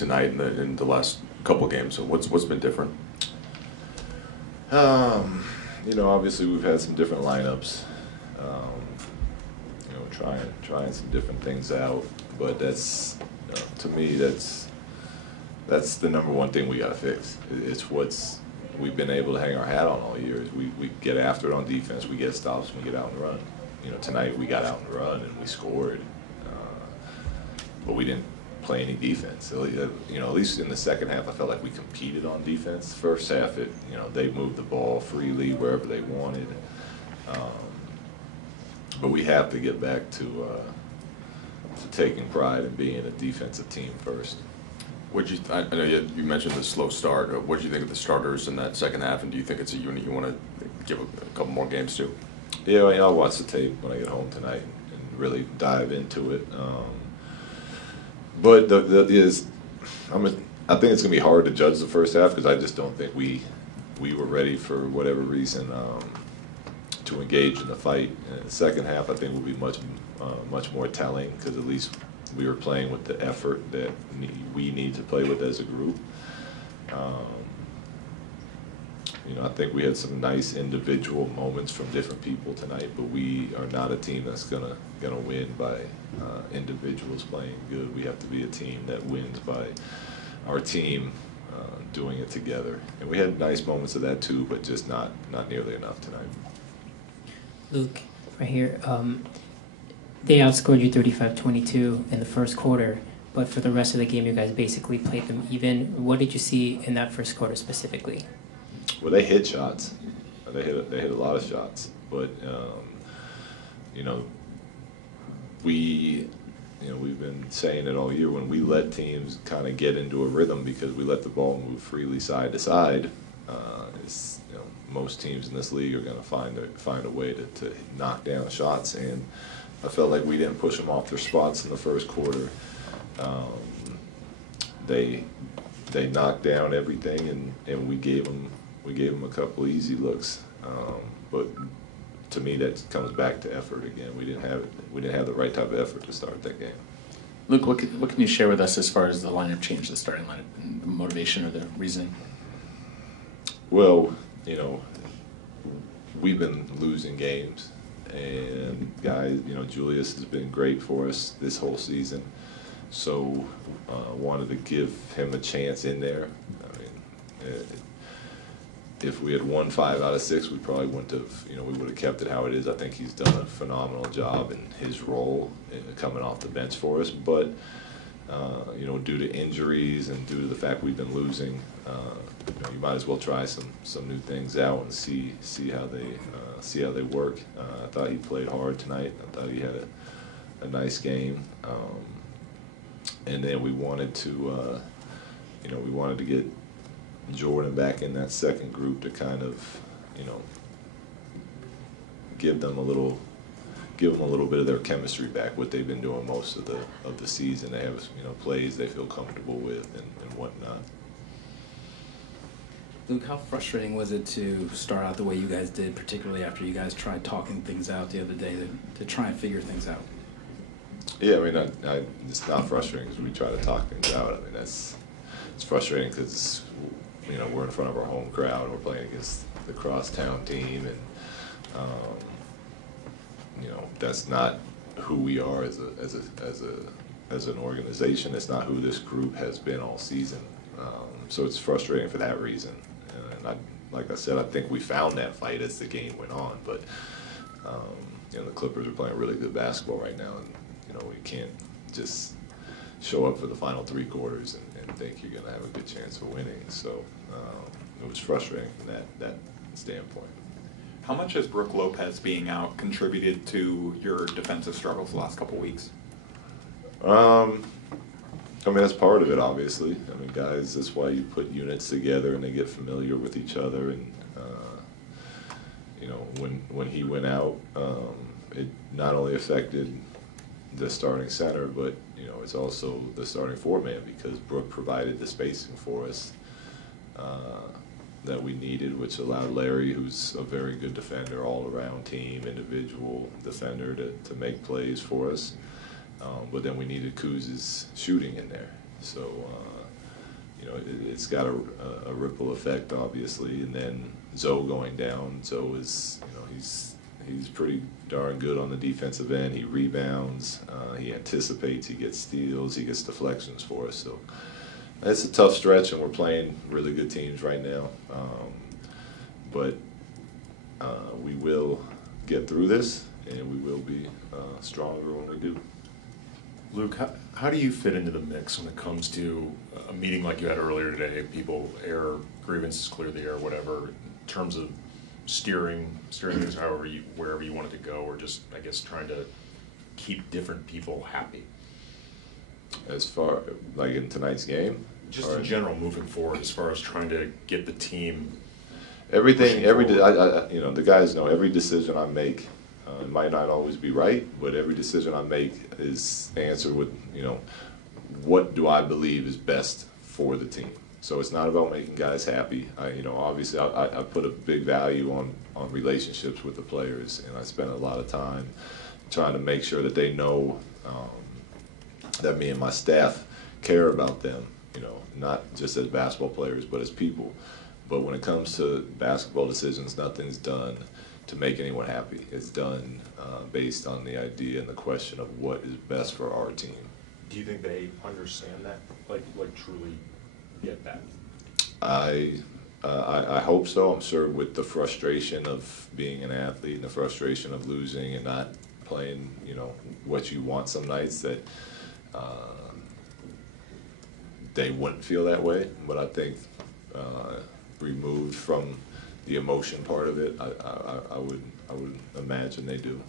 tonight in the last couple games. So what's been different? Obviously we've had some different lineups. Trying some different things out, but that's to me that's the number one thing we got to fix. It's what's we've been able to hang our hat on all year. Is we get after it on defense, we get stops, we get out and run. Tonight we got out and run and we scored, but we didn't play any defense. So, at least in the second half, I felt like we competed on defense. First half, they moved the ball freely wherever they wanted. But we have to get back to taking pride in being a defensive team first. I know you mentioned the slow start. What did you think of the starters in that second half, and do you think it's a unit you want to give a couple more games to? Yeah, I'll watch the tape when I get home tonight and really dive into it. But I think it's going to be hard to judge the first half because I just don't think we were ready for whatever reason to engage in the fight. And the second half, I think, will be much more telling because at least we were playing with the effort that we need to play with as a group. I think we had some nice individual moments from different people tonight, but we are not a team that's gonna win by individuals playing good. We have to be a team that wins by our team doing it together. And we had nice moments of that too, but just not nearly enough tonight. Luke, right here. They outscored you 35-22 in the first quarter, but for the rest of the game, you guys basically played them even. What did you see in that first quarter specifically? Well, they hit shots. They hit a lot of shots, but we've been saying it all year. When we let teams kind of get into a rhythm because we let the ball move freely side to side, most teams in this league are going to find a way to knock down shots. And I felt like we didn't push them off their spots in the first quarter. They knocked down everything, and we gave them a couple easy looks. But to me, that comes back to effort again. We didn't have the right type of effort to start that game. Luke, what can you share with us as far as the lineup change, the starting lineup, and the motivation or the reasoning? Well, we've been losing games, and guys, Julius has been great for us this whole season. So wanted to give him a chance in there. I mean, if we had won 5 out of 6, we probably wouldn't have. We would have kept it how it is. I think he's done a phenomenal job in his role coming off the bench for us. But due to injuries and due to the fact we've been losing, you might as well try some new things out and see how they work. I thought he played hard tonight. I thought he had a nice game. And then we wanted to get Jordan back in that second group to kind of, give them a little bit of their chemistry back, what they've been doing most of the season. They have, plays they feel comfortable with and whatnot. Luke, how frustrating was it to start out the way you guys did, particularly after you guys tried talking things out the other day to try and figure things out? Yeah, I mean, it's not frustrating because we try to talk things out. I mean, it's frustrating because we're in front of our home crowd. We're playing against the crosstown team, and that's not who we are as an organization. It's not who this group has been all season. So it's frustrating for that reason. And like I said, I think we found that fight as the game went on. But the Clippers are playing really good basketball right now, and we can't just show up for the final 3 quarters and think you're going to have a good chance of winning. So it was frustrating from that standpoint. How much has Brook Lopez being out contributed to your defensive struggles the last couple weeks? I mean, that's part of it, obviously. I mean, guys, that's why you put units together and they get familiar with each other. And when he went out, it not only affected the starting center, but it's also the starting 4-man because Brook provided the spacing for us that we needed, which allowed Larry, who's a very good defender, all-around team, individual defender, to make plays for us. But then we needed Kuz's shooting in there. So you know, it's got a ripple effect, obviously, and then Zoe going down. Zoe is, you know, he's pretty darn good on the defensive end. He rebounds, he anticipates, he gets steals, he gets deflections for us. So it's a tough stretch, and we're playing really good teams right now. But we will get through this, and we will be stronger when we do. Luke, how do you fit into the mix when it comes to a meeting like you had earlier today? People air grievances, clear the air, whatever, in terms of steering things wherever you want it to go, or just, I guess, trying to keep different people happy? As far, like in tonight's game? Just in general, moving forward, as far as trying to get the team. Everything, you know, the guys know every decision I make might not always be right, but every decision I make is answered with, you know, what do I believe is best for the team. So it's not about making guys happy. You know, obviously I put a big value on relationships with the players, and I spend a lot of time trying to make sure that they know that me and my staff care about them, you know, not just as basketball players, but as people. But when it comes to basketball decisions, nothing's done to make anyone happy. It's done based on the idea and the question of what is best for our team. Do you think they understand that, like truly get that? I hope so. I'm sure with the frustration of being an athlete and the frustration of losing and not playing, you know, what you want some nights, that they wouldn't feel that way. But I think removed from the emotion part of it, I would imagine they do.